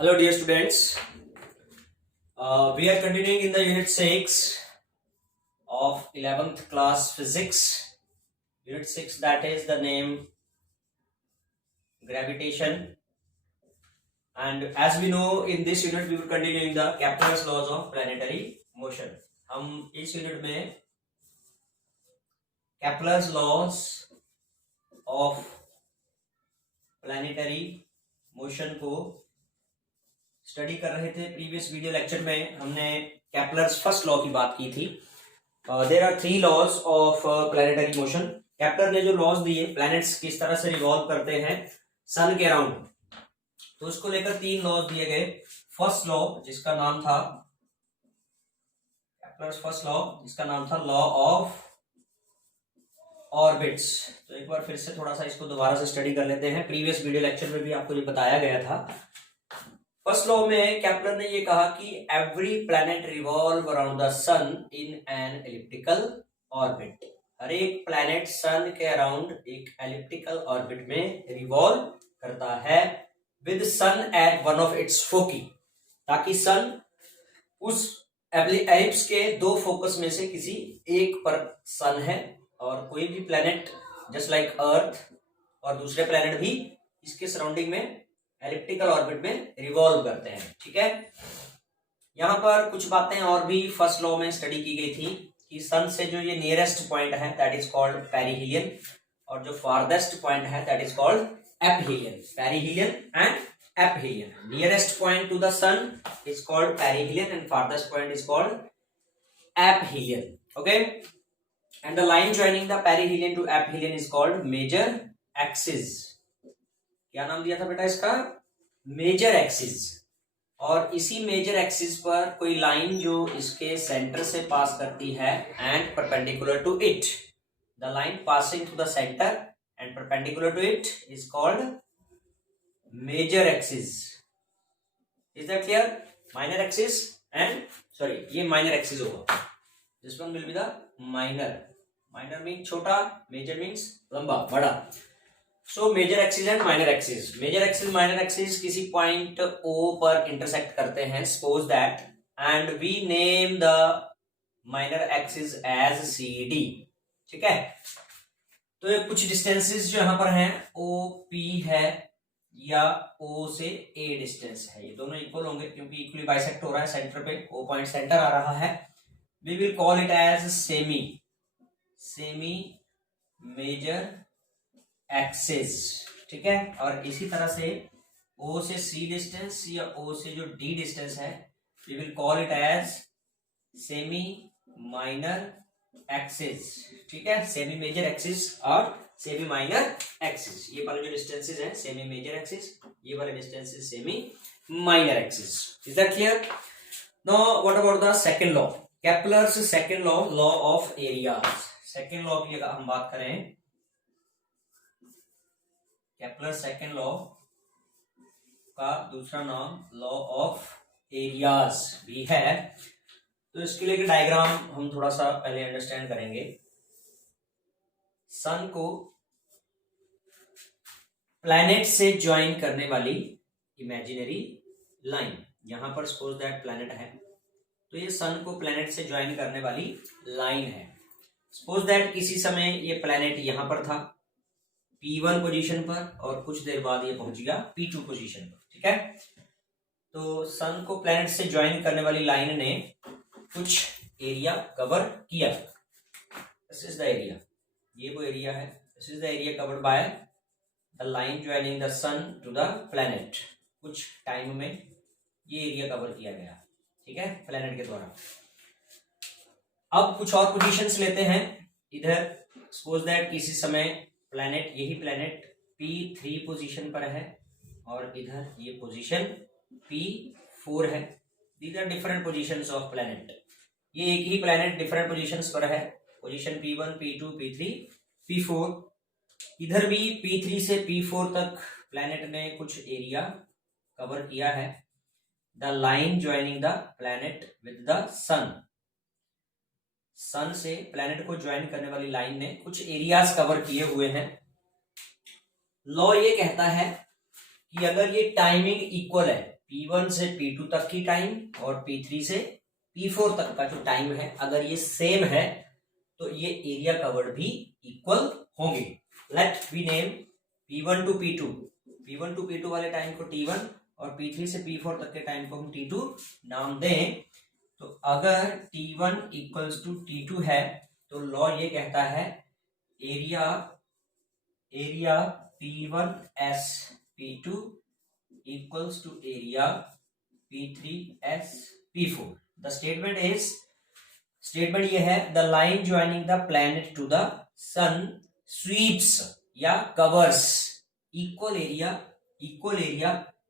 Hello, dear students. We are continuing in the unit 6 of 11th class physics. Unit 6, that is the name gravitation. And as we know, in this unit we will continuing the Kepler's laws of planetary motion. हम इस unit में Kepler's laws of planetary motion को study कर रहे थे। Previous video lecture में हमने Kepler's first law की बात की थी। There are 3 laws of planetary motion. Kepler ने जो लॉज दिए प्लैनेट्स किस तरह से रिवॉल्व करते हैं सन के अराउंड, तो उसको लेकर 3 लॉज दिए गए। फर्स्ट लॉ जिसका नाम था केपलर्स फर्स्ट लॉ, जिसका नाम था लॉ ऑफ ऑर्बिट्स। तो एक बार फिर से थोड़ा सा इसको दोबारा से स्टडी कर लेते हैं। प्रीवियस वीडियो लेक्चर में भी आपको ये बताया गया था। फर्स्ट लॉ में केपलर ने ये कहा कि every planet revolve around the sun in an elliptical orbit. हर एक प्लैनेट सन के अराउंड एक एलिप्टिकल ऑर्बिट में रिवॉल्व करता है with sun at one of its foci, ताकि सन उस एलिप्स के 2 फोकस में से किसी एक पर सन है, और कोई भी प्लैनेट जस्ट लाइक अर्थ और दूसरे प्लैनेट भी इसके सराउंडिंग में एलिप्टिकल ऑर्बिट में रिवॉल्व करते हैं। ठीक है, यहां पर कुछ बातें और भी फर्स्ट लॉ में स्टडी की गई थी कि सन से जो ये नियरेस्ट पॉइंट है दैट इज कॉल्ड पेरिहीलियन, और जो फारदेस्ट पॉइंट है that is called aphelion. Perihelion and aphelion, nearest point to the sun is called perihelion and farthest point is called aphelion. Okay, and the line joining the perihelion to aphelion is called major axis. क्या नाम दिया था बेटा इसका? Major axis. और इसी major axis पर कोई लाइन जो इसके सेंटर से पास करती है and perpendicular to it, the line passing through the centre and perpendicular to it is called major axis. Is that clear? Minor axis and sorry, ये माइनर एक्सिस होगा, this one will be the minor. Minor mean छोटा, major means लंबा, बड़ा। So major axis and minor axis. Major axis minor axis किसी point O पर intersect करते हैं, suppose that, and we name the minor axis as CD। ठीक है, तो ये कुछ डिस्टेंसेस जो यहां पर हैं OP है या O से A डिस्टेंस है, ये दोनों इक्वल होंगे क्योंकि इक्वली बाइसेक्ट हो रहा है सेंटर पे, O पॉइंट सेंटर आ रहा है। We will call it as semi major axis. ठीक है, और इसी तरह से O से C डिस्टेंस या O से जो D डिस्टेंस है we will call it as semi minor axis. ठीक है, सेमी मेजर एक्सिस और सेमी माइनर एक्सिस, ये वाले जो डिस्टेंसेस हैं सेमी मेजर एक्सिस, ये वाले distances semi minor axis. Is that clear? Now what about the second law, Kepler's second law, law of areas. Second law की अगर हम बात करें, केपलर सेकंड लॉ का दूसरा नाम लॉ ऑफ एरियाज भी है। तो इसके लिए डायग्राम हम थोड़ा सा पहले अंडरस्टैंड करेंगे। सन को प्लैनेट से ज्वाइन करने वाली इमेजिनरी लाइन, यहां पर सपोज दैट प्लैनेट है, तो ये सन को प्लैनेट से ज्वाइन करने वाली लाइन है। सपोज दैट किसी समय ये प्लैनेट यहां पर था P1 पोजीशन पर, और कुछ देर बाद ये पहुंच गया P2 पोजीशन पर। ठीक है, तो सन को प्लैनेट से ज्वाइन करने वाली लाइन ने कुछ एरिया कवर किया। दिस इज द एरिया, ये वो एरिया है। This is the area covered by the line joining the sun to the planet. कुछ टाइम में ये एरिया कवर किया गया, ठीक है, प्लैनेट के द्वारा। अब कुछ और पोजीशंस लेते हैं। इधर सपोज दैट किसी समय प्लैनेट, यही प्लैनेट P3 पोजीशन पर है, और इधर ये पोजीशन P4 है। These are different positions of planet. ये एक ही प्लैनेट डिफरेंट पोजीशंस पर है, position P1, P2, P3, P4। इधर भी P3 से P4 तक प्लैनेट ने कुछ एरिया कवर किया है। The line joining the planet with the sun, sun से प्लैनेट को ज्वाइन करने वाली लाइन ने कुछ एरियाज कवर किए हुए हैं। लॉ ये कहता है कि अगर ये टाइमिंग इक्वल है, P1 से P2 तक की टाइम और P3 से P4 तक का जो टाइम है अगर ये सेम है तो ये एरिया कवर्ड भी इक्वल होंगे। Let we name P1 to P2 वाले टाइम को T1 और P3 से P4 तक के टाइम को हम T2 नाम दें। तो अगर T1 इक्वल्स टू T2 है तो लॉ ये कहता है area P1S P2 equals to area P3S P4. The statement ये है the line joining the planet to the sun sweeps या covers equal area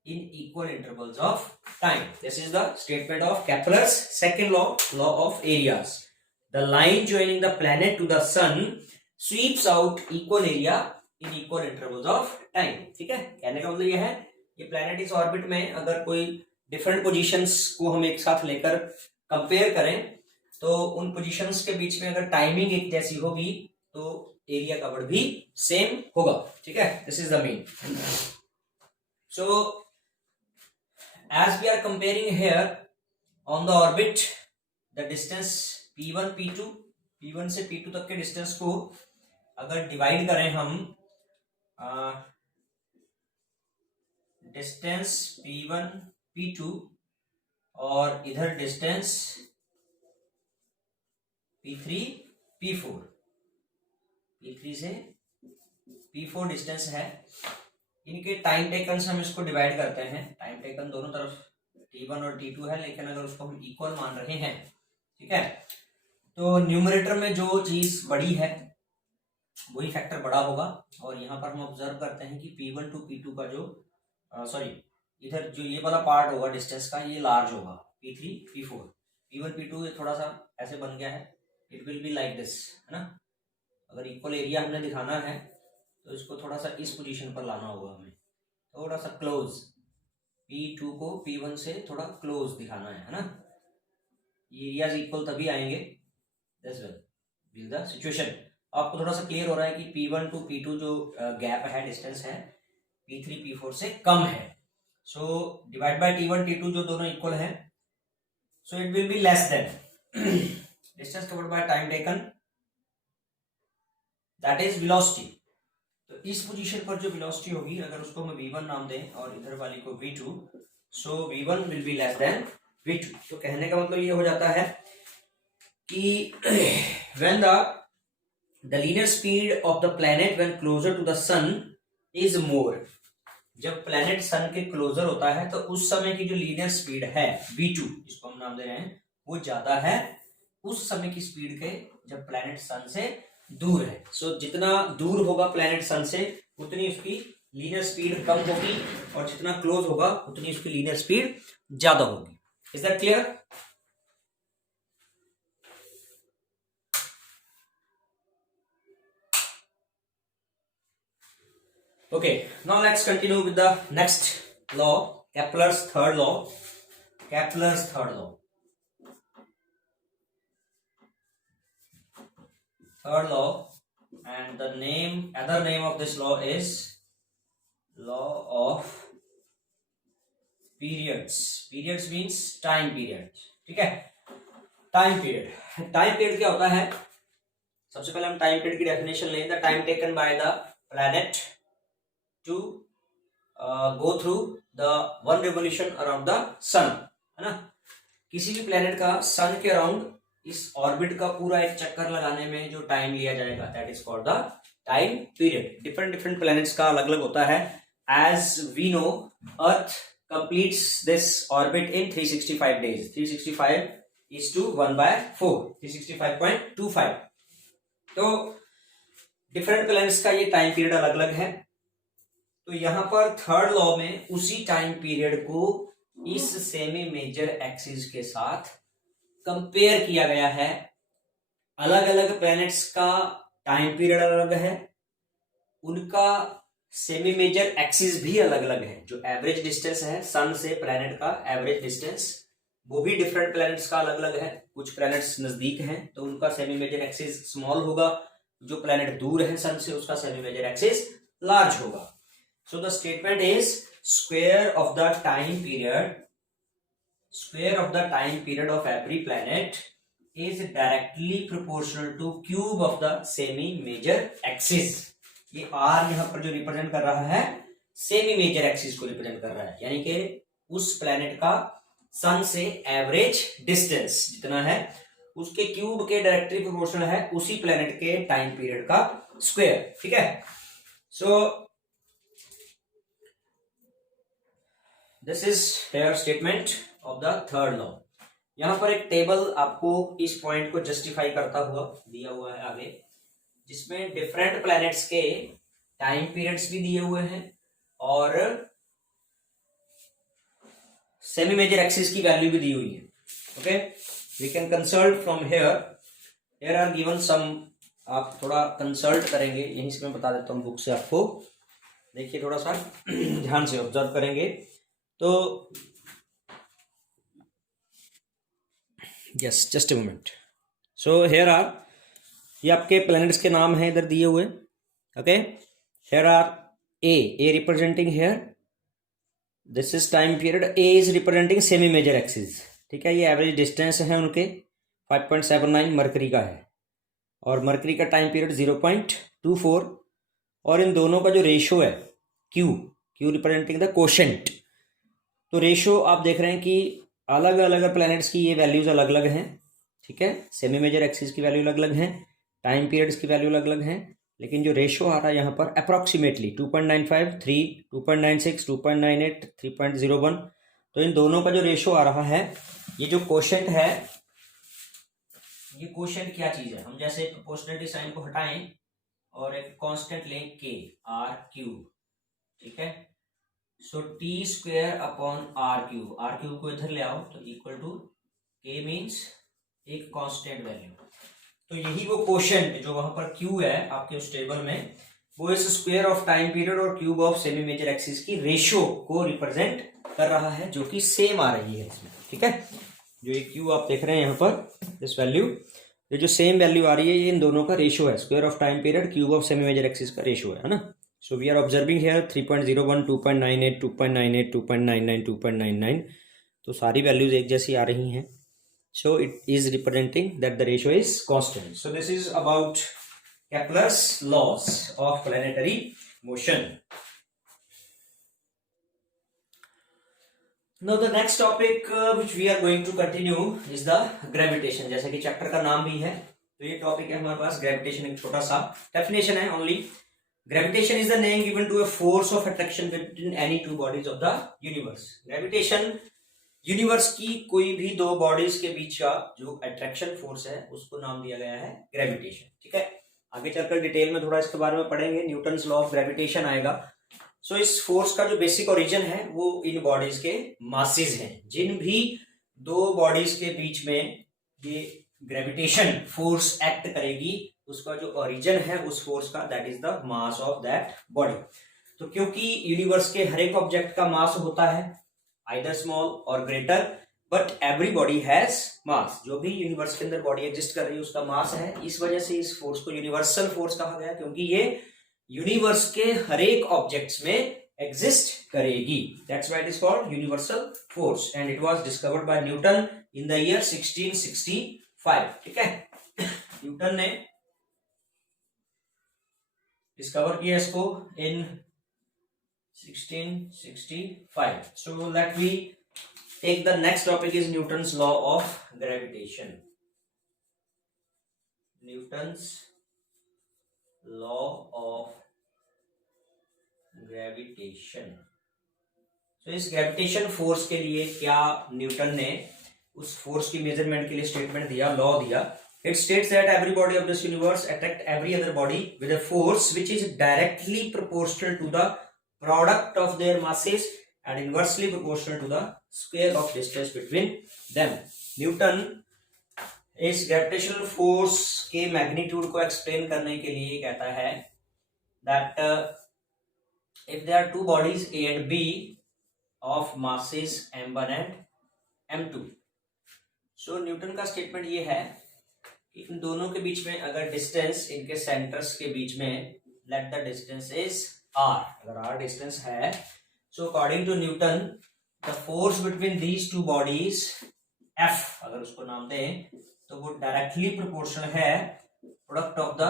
in equal intervals of time. This is the statement of Kepler's second law of areas. The line joining the planet to the sun sweeps out equal area in equal intervals of time. ठीक है, कहने का मतलब यह है ये planet इस orbit में अगर कोई डिफरेंट पोजीशंस को हम एक साथ लेकर कंपेयर करें तो उन पोजीशंस के बीच में अगर टाइमिंग एक जैसी होगी तो एरिया कवर्ड भी सेम होगा। ठीक है, this is the mean. So as we are comparing here on the orbit the distance P1 से P2 तक के डिस्टेंस को अगर डिवाइड करें हम डिस्टेंस P1 P2 और इधर डिस्टेंस P3 से P4 डिस्टेंस है। इनके टाइम टेकन से हम इसको डिवाइड करते हैं। टाइम टेकन दोनों तरफ T1 और T2 है, लेकिन अगर उसको हम इक्वल मान रहे हैं, ठीक है, तो न्यूमरेटर में जो चीज बड़ी है वही फैक्टर बड़ा होगा। और यहाँ पर हम ऑब्जर्व करते हैं कि P1 टू P2 का जो इधर जो ये वाला पार्ट होगा डिस्टेंस का ये लार्ज होगा। P3 P4 P1 P2 ये थोड़ा सा ऐसे बन गया है, it will be like this, है ना। अगर इक्वल एरिया हमने दिखाना है तो इसको थोड़ा सा इस पोजीशन पर लाना होगा, हमें थोड़ा सा क्लोज, P2 को P1 से थोड़ा क्लोज दिखाना है ना। एरियाज इक्वल तभी आएंगे, दिस विल द सिचुएशन। आपको थोड़ा सा क्लियर हो रहा है कि P1 टू P2 जो गैप है, डिस्टेंस है, P3 P4 से कम है। So divide by T1 T2 जो दोनों इक्वल है, so it will be less than distance covered by time taken, that is velocity. तो इस पोजीशन पर जो वेलोसिटी होगी अगर उसको हम V1 नाम दें और इधर वाली को V2, so V1 will be less than V2। तो कहने का मतलब ये हो जाता है कि when the linear speed of the planet when closer to the sun is more, जब प्लैनेट सन के क्लोजर होता है तो उस समय की जो लीनियर स्पीड है V2, जिसको हम नाम दे रहे हैं, वो ज्यादा है उस समय की स्पीड के जब प्लैनेट सन से दूर है। सो जितना दूर होगा प्लैनेट सन से उतनी उसकी लीनियर स्पीड कम होगी और जितना क्लोज होगा उतनी उसकी लीनियर स्पीड ज्यादा होगी। Is that clear? Okay, now let's continue with the next law, Kepler's third law. Third law, and the other name of this law is law of periods. Periods means time period. ठीक है, time period क्या होता है? सबसे पहले हम time period की definition लें। The time taken by the planet to go through the one revolution around the sun, है ना। किसी भी प्लेनेट का सन के अराउंड इस ऑर्बिट का पूरा एक चक्कर लगाने में जो टाइम लिया जाएगा, that is called the time period. Different planets का अलग अलग होता है। As we know earth completes this orbit in 365 days। 365 is to 1/4, 365.25। तो डिफरेंट प्लैनेट्स का ये टाइम पीरियड अलग अलग है। तो यहां पर थर्ड लॉ में उसी टाइम पीरियड को इस सेमी मेजर एक्सिस के साथ कंपेयर किया गया है। अलग अलग प्लैनेट्स का टाइम पीरियड अलग है, उनका सेमी मेजर एक्सिस भी अलग अलग है। जो एवरेज डिस्टेंस है सन से प्लैनेट का एवरेज डिस्टेंस, वो भी डिफरेंट प्लैनेट्स का अलग अलग है। कुछ प्लैनेट्स नजदीक हैं तो उनका सेमी मेजर एक्सिस स्मॉल होगा, जो प्लैनेट दूर है सन से उसका सेमी मेजर एक्सिस लार्ज होगा। So the statement is square of the time period of every planet is directly proportional to cube of the semi major axis. ये r यहाँ पर जो रिप्रेजेंट कर रहा है सेमी मेजर एक्सिस को represent कर रहा है, यानी कि उस प्लेनेट का सन से एवरेज डिस्टेंस जितना है उसके क्यूब के डायरेक्टली प्रोपोर्शनल है उसी प्लेनेट के टाइम पीरियड का स्क्वायर. ठीक है. So this is here statement of the third law. यहां पर एक टेबल आपको इस पॉइंट को जस्टिफाई करता हुआ दिया हुआ है आगे, जिसमें डिफरेंट प्लैनेट्स के टाइम पीरियड्स भी दिए हुए हैं और सेमी मेजर एक्सिस की वैल्यू भी दी हुई है. Okay, we can consult from here are given some. आप थोड़ा कंसल्ट करेंगे, यहीं से मैं बता देता हूँ बुक से आपको. देखिए थोड़ा सा ध्यान से ऑब्जर्व करेंगे तो yes, just a moment. So here are, ये आपके प्लैनेट्स के नाम हैं इधर दिए हुए. Okay, here are a representing here, this is time period. A is representing semi major axis. ठीक है, ये एवरेज डिस्टेंस है उनके 5.79 मरकरी का है और मरकरी का टाइम पीरियड 0.24. और इन दोनों का जो रेशो है क्यू रिप्रेजेंटिंग द कोशेंट. तो रेशो आप देख रहे हैं कि अलग अलग प्लैनेट्स की ये वैल्यूज अलग अलग हैं. ठीक है, सेमी मेजर एक्सिस की वैल्यू अलग अलग हैं, टाइम पीरियड्स की वैल्यू अलग अलग हैं, लेकिन जो रेशो आ रहा है यहाँ पर अप्रॉक्सीमेटली 2.95, 3, 2.96, 2.98, 3.01. तो इन दोनों का जो रेशो आ रहा है, ये जो कोशेंट है, ये कोशेंट क्या चीज है? हम जैसे प्रोपोर्शनलिटी साइन को हटाएं और एक कांस्टेंट लें के आर क्यूब. ठीक है, so t square upon r cube को इधर ले आओ तो इक्वल टू के मीन्स एक कांस्टेंट वैल्यू. तो यही वो कोशेंट जो वहां पर क्यू है आपके उस टेबल में, वो इस स्क्वायर ऑफ टाइम पीरियड और cube of semi major axis की रेशियो को रिप्रेजेंट कर रहा है, जो कि सेम आ रही है इसमें. ठीक है, जो ये क्यू आप देख रहे हैं यहाँ पर, दिस वैल्यू, ये जो सेम वैल्यू आ रही है, ये इन दोनों का रेशियो है. Square of time period, cube of semi major axis का रेशियो है ना. So we are observing here 3.01, 2.98, 2.98, 2.99, 2.99. तो सारी वैल्यूज एक जैसी आ रही हैं. So it is representing that the ratio is constant. So this is about Kepler's laws of planetary motion. Now the next topic which we are going to continue is the gravitation. जैसे कि chapter का नाम भी है, तो ये topic है हमारे पास ग्रेविटेशन. एक छोटा सा डेफिनेशन है only. Gravitation is the name given to a force of attraction between any two bodies of the universe. Gravitation universe की कोई भी दो बॉडीज के बीच का जो अट्रैक्शन फोर्स है उसको नाम दिया गया है ग्रेविटेशन. ठीक है, आगे चलकर डिटेल में थोड़ा इसके बारे में पढ़ेंगे. न्यूटन्स लॉ ऑफ ग्रेविटेशन आएगा. सो इस फोर्स का जो बेसिक ओरिजिन है वो इन बॉडीज के मासेस हैं. जिन भी दो बॉडीज के बीच में ये ग्रेविटेशन फोर्स एक्ट करेगी, उसका जो ओरिजिन है उस फोर्स का, that is the mass of that body. तो क्योंकि यूनिवर्स के हर एक ऑब्जेक्ट का मास होता है either small or greater, but every body has mass. जो भी यूनिवर्स के अंदर बॉडी एग्जिस्ट कर रही है उसका मास है. इस वजह से इस फोर्स को यूनिवर्सल फोर्स कहा गया, क्योंकि ये यूनिवर्स के हर एक ऑब्जेक्ट्स में एग्जिस्ट करेगी. That's why it is called universal force and it was discovered by Newton in the year 1665. ठीक है, न्यूटन ने डिस्कवर किया इसको इन 1665. So let me take the next topic is Newton's law of gravitation. Newton's law of gravitation. So इस gravitation force के लिए क्या Newton ने उस फोर्स की मेजरमेंट के लिए स्टेटमेंट दिया, लॉ दिया. It states that every body of this universe attract every other body with a force which is directly proportional to the product of their masses and inversely proportional to the square of distance between them. Newton इस gravitational force के magnitude को explain करने के लिए कहता है that if there are two bodies A and B of masses m1 and m2, so Newton का statement ये है कि इन दोनों के बीच में अगर डिस्टेंस इनके सेंटर्स के बीच में, let the distance is r, अगर r डिस्टेंस है, so according to Newton the force between these two bodies F अगर उसको नाम दें तो वो डायरेक्टली प्रोपोर्शनल है product of the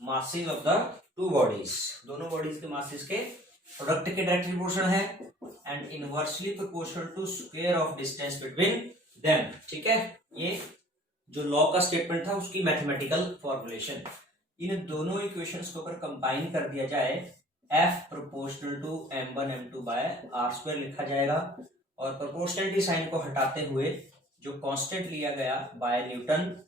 masses of the two bodies, दोनों बॉडीज के मासेस के प्रोडक्ट के डायरेक्टली प्रोपोर्शनल है and inversely proportional to square of distance between them. ठीक है, ये जो लॉ का स्टेटमेंट था उसकी मैथमेटिकल फॉर्मुलेशन। इन दोनों इक्वेशंस को अगर कंबाइन कर दिया जाए F proportional to m1 m2 by r square लिखा जाएगा और प्रोपोर्शनलिटी साइन को हटाते हुए जो कांस्टेंट लिया गया बाय न्यूटन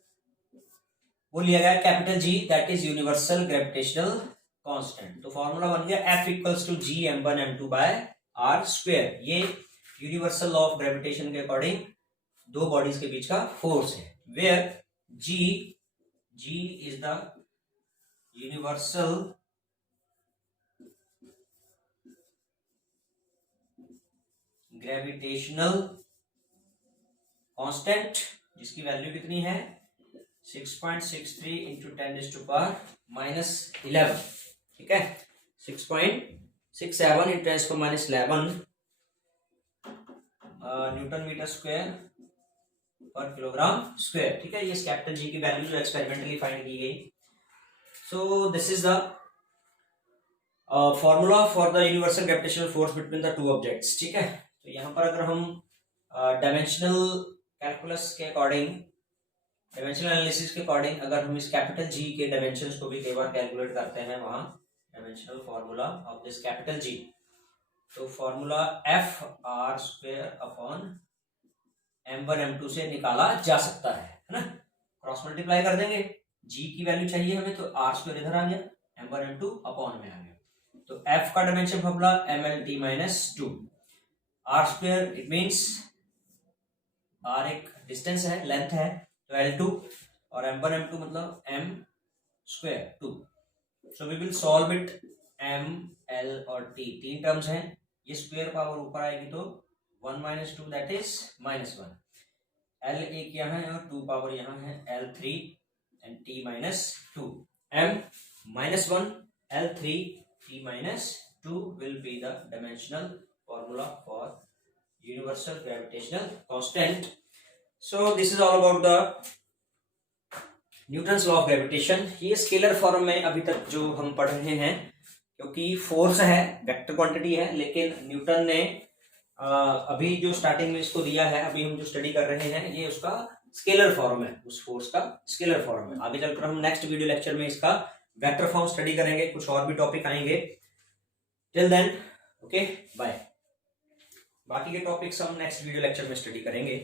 वो लिया गया capital G, that is universal gravitational constant. तो फॉर्मूला बन गया F equals to G m1 m2 by r square. ये यूनिवर्सल लॉ ऑफ ग्रेविटेशन के अकॉर्डिंग दो बॉडीज के बीच का फोर्स है, where G is the universal gravitational constant जिसकी वैल्यू कितनी है 6.63 इंटू 10⁻⁻11। ठीक है, 6.67 इंटू 10⁻11 न्यूटन मीटर स्क्वायर पर किलोग्राम स्क्वायर। ठीक है, ये कैपिटल जी की वैल्यू जो एक्सपेरिमेंटली फाइंड की गई। So this is the formula for the universal gravitational force between the two objects. ठीक है, तो यहाँ पर अगर हम डायमेंशनल कैलकुलस के अकॉर्डिंग, डायमेंशनल एनालिसिस के अकॉर्डिंग अगर हम इस कैपिटल जी के डायमेंशंस को भी कई बार कैलकुलेट करते हैं वहां dimensional formula of this capital G, तो formula F R square upon m1 m2 से निकाला जा सकता है ना। क्रॉस मल्टीप्लाई कर देंगे, जी की वैल्यू चाहिए हमें तो आर स्क्वायर इधर आ गया, m1 m2 अपॉन में आ गया। तो f का dimension formula mlt-2, r square it means r एक डिस्टेंस है, लेंथ है तो L2 और m1 m2 मतलब m square 2। So we will solve it, m l और t तीन टर्म्स हैं, ये स्क्वायर पावर ऊपर आएगी तो 1 - 2 दैट इज -1, l एक यहाँ है और 2 पावर यहाँ है l3 and t -2, m -1 l3 t -2 will be the dimensional formula for universal gravitational constant. So this is all about the Newton's law of gravitation. ये स्केलर फॉर्म में अभी तक जो हम पढ़ रहे हैं, क्योंकि फोर्स है, वेक्टर क्वांटिटी है, लेकिन न्यूटन ने अभी जो स्टार्टिंग में इसको दिया है, अभी हम जो स्टडी कर रहे हैं ये उसका स्केलर फॉर्म है, उस फोर्स का स्केलर फॉर्म है। आगे चलकर हम नेक्स्ट वीडियो लेक्चर में इसका वेक्टर फॉर्म स्टडी करेंगे, कुछ और भी टॉपिक आएंगे। Till then okay bye. बाकी के टॉपिक्स हम नेक्स्ट वीडियो लेक्चर में स्टडी करेंगे।